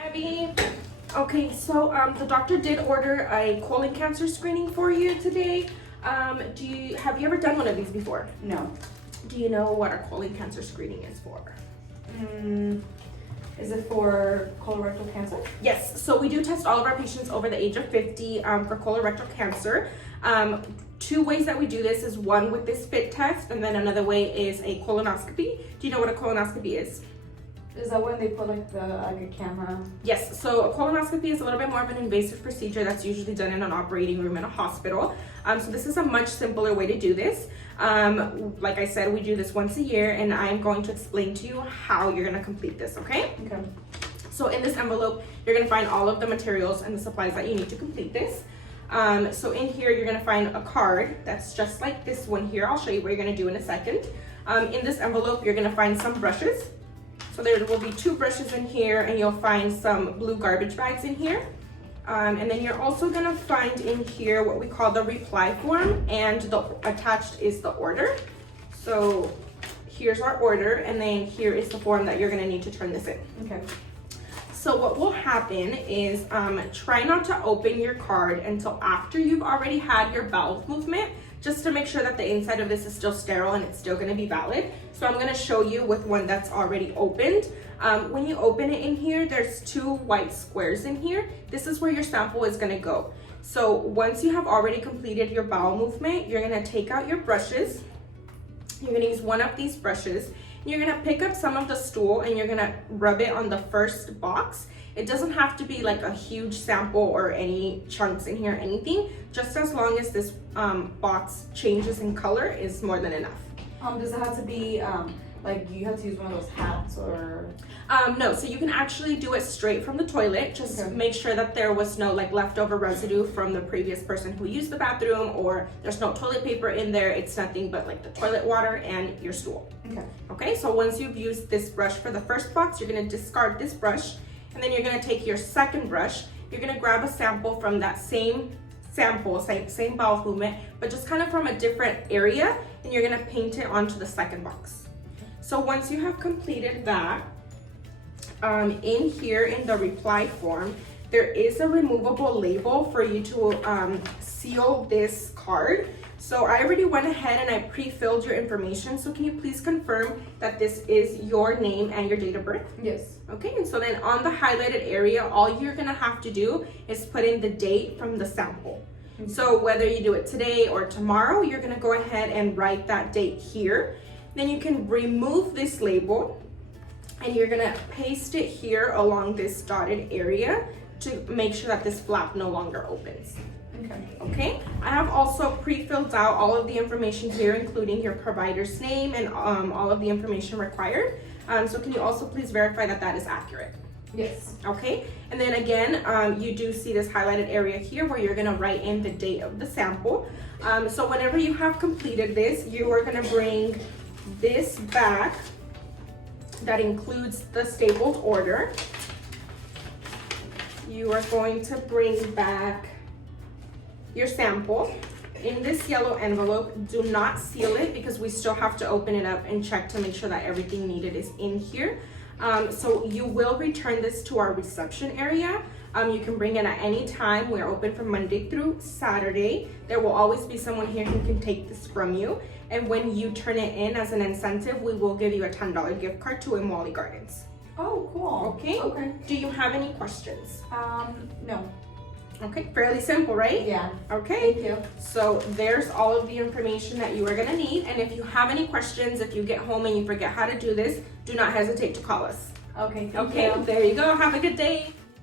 Abby. Okay, so the doctor did order a colon cancer screening for you today. Have you ever done one of these before? No. Do you know what a colon cancer screening is for? Is it for colorectal cancer? Yes, so we do test all of our patients over the age of 50 for colorectal cancer. Two ways that we do this is one with this FIT test, and then another way is a colonoscopy. Do you know what a colonoscopy is? Is that when they put like a camera? Yes, so a colonoscopy is a little bit more of an invasive procedure that's usually done in an operating room in a hospital. So this is a much simpler way to do this. Like I said, we do this once a year, and I'm going to explain to you how you're gonna complete this, okay? Okay. So in this envelope, you're gonna find all of the materials and the supplies that you need to complete this. So in here, you're gonna find a card that's just like this one here. I'll show you what you're gonna do in a second. In this envelope, you're gonna find some brushes. So there will be 2 brushes in here, and you'll find some blue garbage bags in here. And then you're also gonna find in here what we call the reply form, and attached is the order. So here's our order, and then here is the form that you're gonna need to turn this in. Okay. So what will happen is try not to open your card until after you've already had your bowel movement, just to make sure that the inside of this is still sterile and it's still gonna be valid. So I'm gonna show you with one that's already opened. When you open it in here, there's 2 white squares in here. This is where your sample is gonna go. So once you have already completed your bowel movement, you're gonna take out your brushes. You're gonna use one of these brushes. You're gonna pick up some of the stool and you're gonna rub it on the first box. It doesn't have to be like a huge sample or any chunks in here or anything. Just as long as this box changes in color is more than enough. Does it have to be like you have to use one of those hats or? No, so you can actually do it straight from the toilet. Just Okay. make sure that there was no like leftover residue from the previous person who used the bathroom, or there's no toilet paper in there. It's nothing but like the toilet water and your stool. Okay. Okay, so once you've used this brush for the first box, you're gonna discard this brush, and then you're gonna take your second brush. You're gonna grab a sample from that same sample, same bowel movement, but just kind of from a different area, and you're gonna paint it onto the second box. So once you have completed that, in here in the reply form, there is a removable label for you to seal this card. So I already went ahead and I pre-filled your information. So can you please confirm that this is your name and your date of birth? Yes. Okay, and so then on the highlighted area, all you're gonna have to do is put in the date from the sample. So whether you do it today or tomorrow, you're gonna go ahead and write that date here. Then you can remove this label and you're gonna paste it here along this dotted area to make sure that this flap no longer opens. Okay. Okay, I have also pre-filled out all of the information here, including your provider's name and all of the information required. So can you also please verify that that is accurate? Yes. Okay, and then again, you do see this highlighted area here where you're gonna write in the date of the sample. So whenever you have completed this, you are gonna bring this back that includes the stapled order. You are going to bring back your sample in this yellow envelope. Do not seal it because we still have to open it up and check to make sure that everything needed is in here. So you will return this to our reception area. You can bring it at any time. We're open from Monday through Saturday. There will always be someone here who can take this from you. And when you turn it in as an incentive, we will give you a $10 gift card to Imwali Gardens. Oh, cool. Okay. Okay. Do you have any questions? No. Okay, fairly simple, right? Yeah. Okay. Thank you. So there's all of the information that you are gonna need. And if you have any questions, if you get home and you forget how to do this, do not hesitate to call us. Okay. Thank Okay, you. there you go. Have a good day.